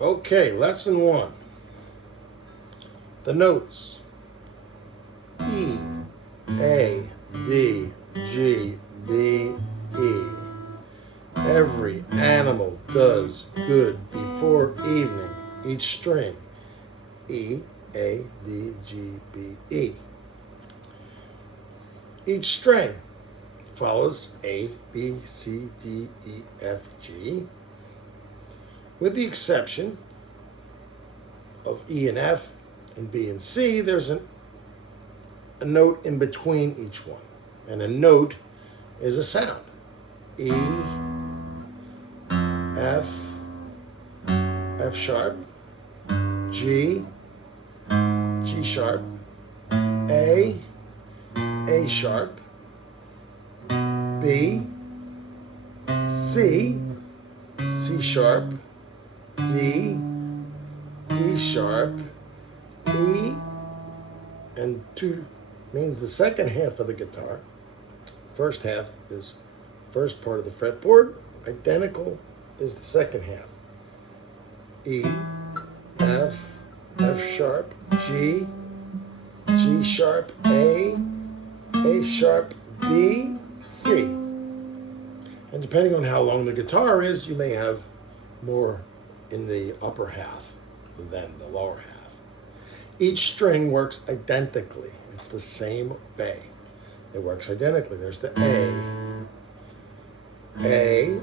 Okay, lesson one. The notes. E, A, D, G, B, E. Every animal does good before evening. Each string. E, A, D, G, B, E. Each string follows A, B, C, D, E, F, G, with the exception of E and F and B and C. There's a note in between each one, and a note is a sound. E, F, F sharp, G, G sharp, A sharp, B, C, C sharp, D, D sharp, E, and 2 means the second half of the guitar. First half is first part of the fretboard. Identical is the second half. E, F, F sharp, G, G sharp, A sharp, B, C. And depending on how long the guitar is, you may have more in the upper half than the lower half. Each string works identically. It's the same way. It works identically. There's the A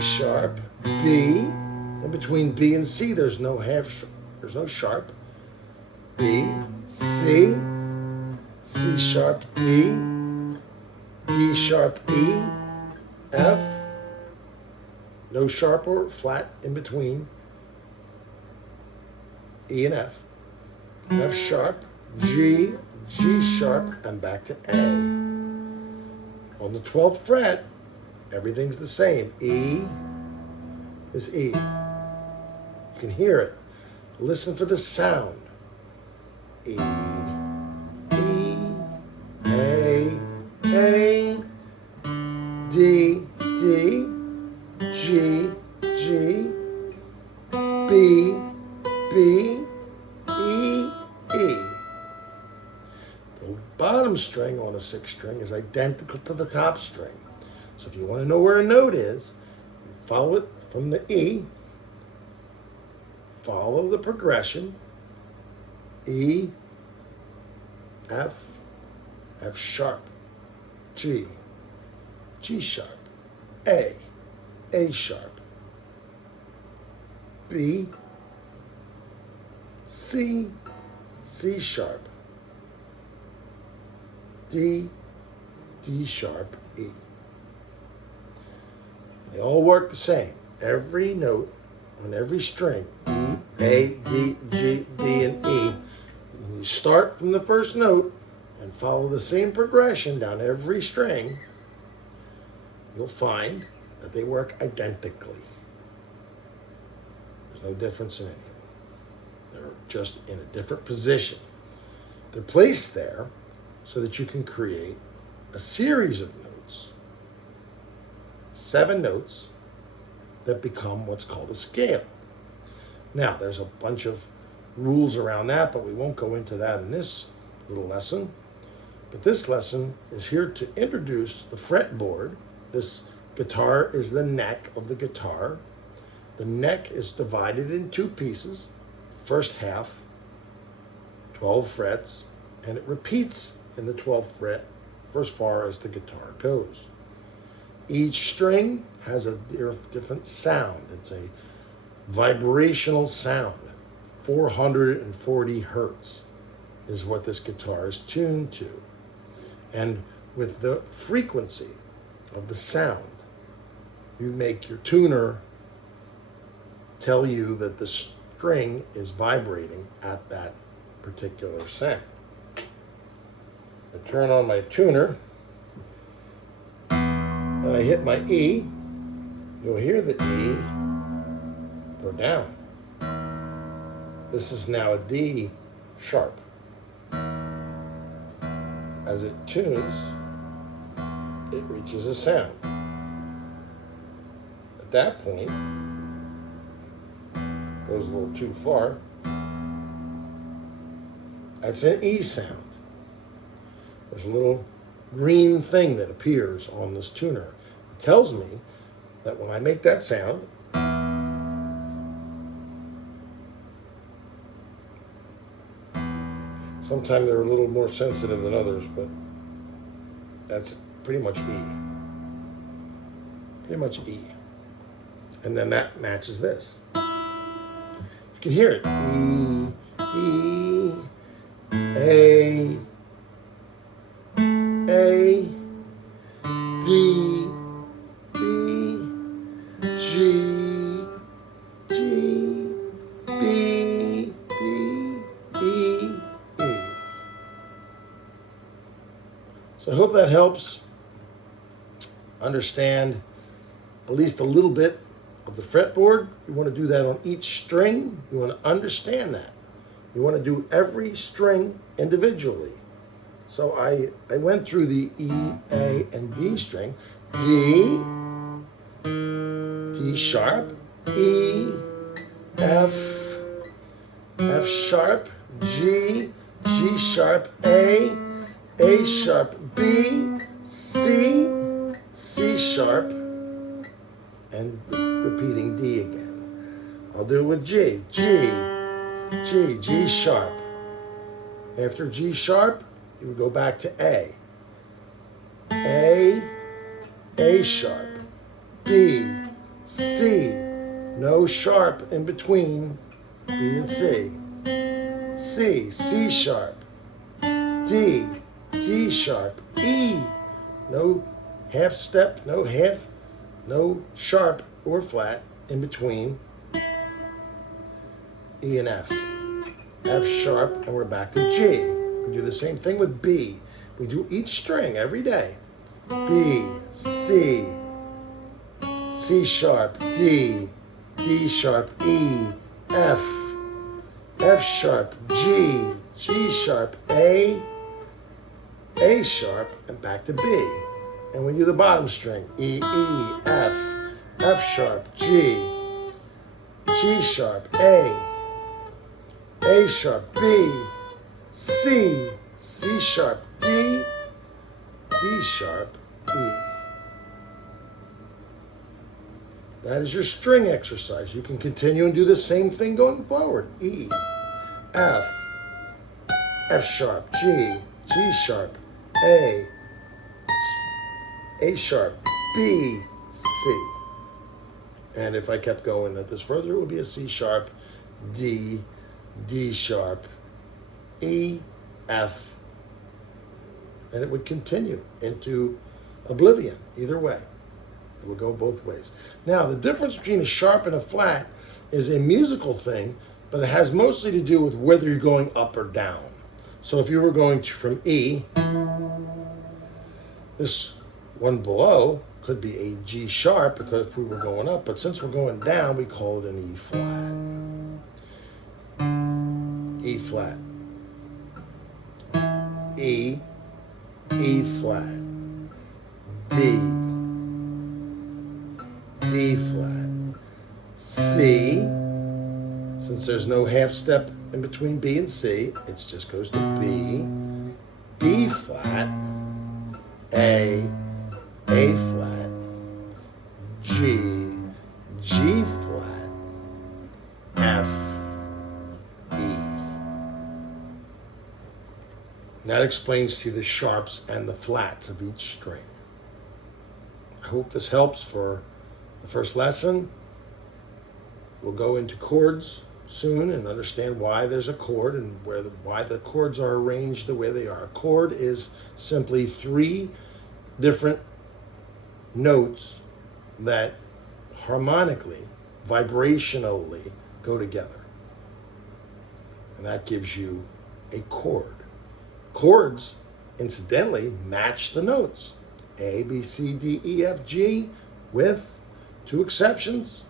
sharp, B. In between B and C, there's no sharp. B, C, C sharp, D, D sharp, E, F. No sharp or flat in between E and F. F sharp, G, G sharp, and back to A. On the 12th fret, everything's the same. E is E. You can hear it. Listen for the sound. E, E, A, D, D, G, G, B, B, E, E. The bottom string on a 6th string is identical to the top string. So if you want to know where a note is, follow it from the E, follow the progression, E, F, F sharp, G, G sharp, A sharp, B, C, C sharp, D, D sharp, E. They all work the same. Every note on every string, E, A, D, G, B, and E. When you start from the first note and follow the same progression down every string, you'll find that they work identically. There's no difference in any of them. They're just in a different position. They're placed there so that you can create a series of notes, 7 notes, that become what's called a scale. Now, there's a bunch of rules around that, but we won't go into that in this little lesson. But this lesson is here to introduce the fretboard. This guitar is the neck of the guitar. The neck is divided in 2 pieces. First half, 12 frets, and it repeats in the 12th fret for as far as the guitar goes. Each string has a different sound. It's a vibrational sound. 440 hertz is what this guitar is tuned to. And with the frequency of the sound, you make your tuner tell you that the string is vibrating at that particular sound. I turn on my tuner and I hit my E. You'll hear the E go down. This is now a D sharp. As it tunes, it reaches a sound. At that point, goes a little too far. That's an E sound. There's a little green thing that appears on this tuner. It tells me that when I make that sound, sometimes they're a little more sensitive than others, but that's pretty much E. Pretty much E. And then that matches this. You can hear it. E, E, A, A, D, B, G, G, B, B, E, E. So I hope that helps understand at least a little bit of the fretboard. You want to do that on each string. You want to understand that. You want to do every string individually. So I went through the E, A, and D string. D, D sharp, E, F, F sharp, G, G sharp, A sharp, B, C, C sharp, and repeating D again. I'll do it with G. G, G, G sharp. After G sharp, you would go back to A. A sharp, B, C, no sharp in between B and C. C, C sharp, D, D sharp, E, no half step, no half, no sharp or flat in between E and F. F sharp, and we're back to G. We do the same thing with B. We do each string every day. B, C, C sharp, D, D sharp, E, F, F sharp, G, G sharp, A sharp, and back to B. And we do the bottom string. E, E, F, F sharp, G, G sharp, A sharp, B, C, C sharp, D, D sharp, E. That is your string exercise. You can continue and do the same thing going forward. E, F, F sharp, G, G sharp, A sharp, B, C. And if I kept going at this further, it would be a C sharp, D, D sharp, E, F, and it would continue into oblivion, either way. It would go both ways. Now, the difference between a sharp and a flat is a musical thing, but it has mostly to do with whether you're going up or down. So if you were going from E, this one below could be a G sharp because if we were going up, but since we're going down, we call it an E flat. E flat. E, E flat. D, D flat. C, since there's no half step in between B and C, it just goes to B, B flat, A flat, G, G flat, F, E. That explains to you the sharps and the flats of each string. I hope this helps for the first lesson. We'll go into chords soon and understand why there's a chord and why the chords are arranged the way they are. A chord is simply 3 different notes that harmonically, vibrationally go together. And that gives you a chord. Chords, incidentally, match the notes. A, B, C, D, E, F, G, with 2 exceptions.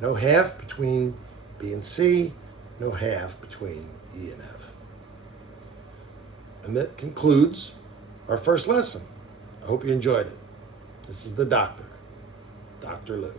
No half between B and C, no half between E and F. And that concludes our first lesson. I hope you enjoyed it. This is the doctor, Dr. Lou.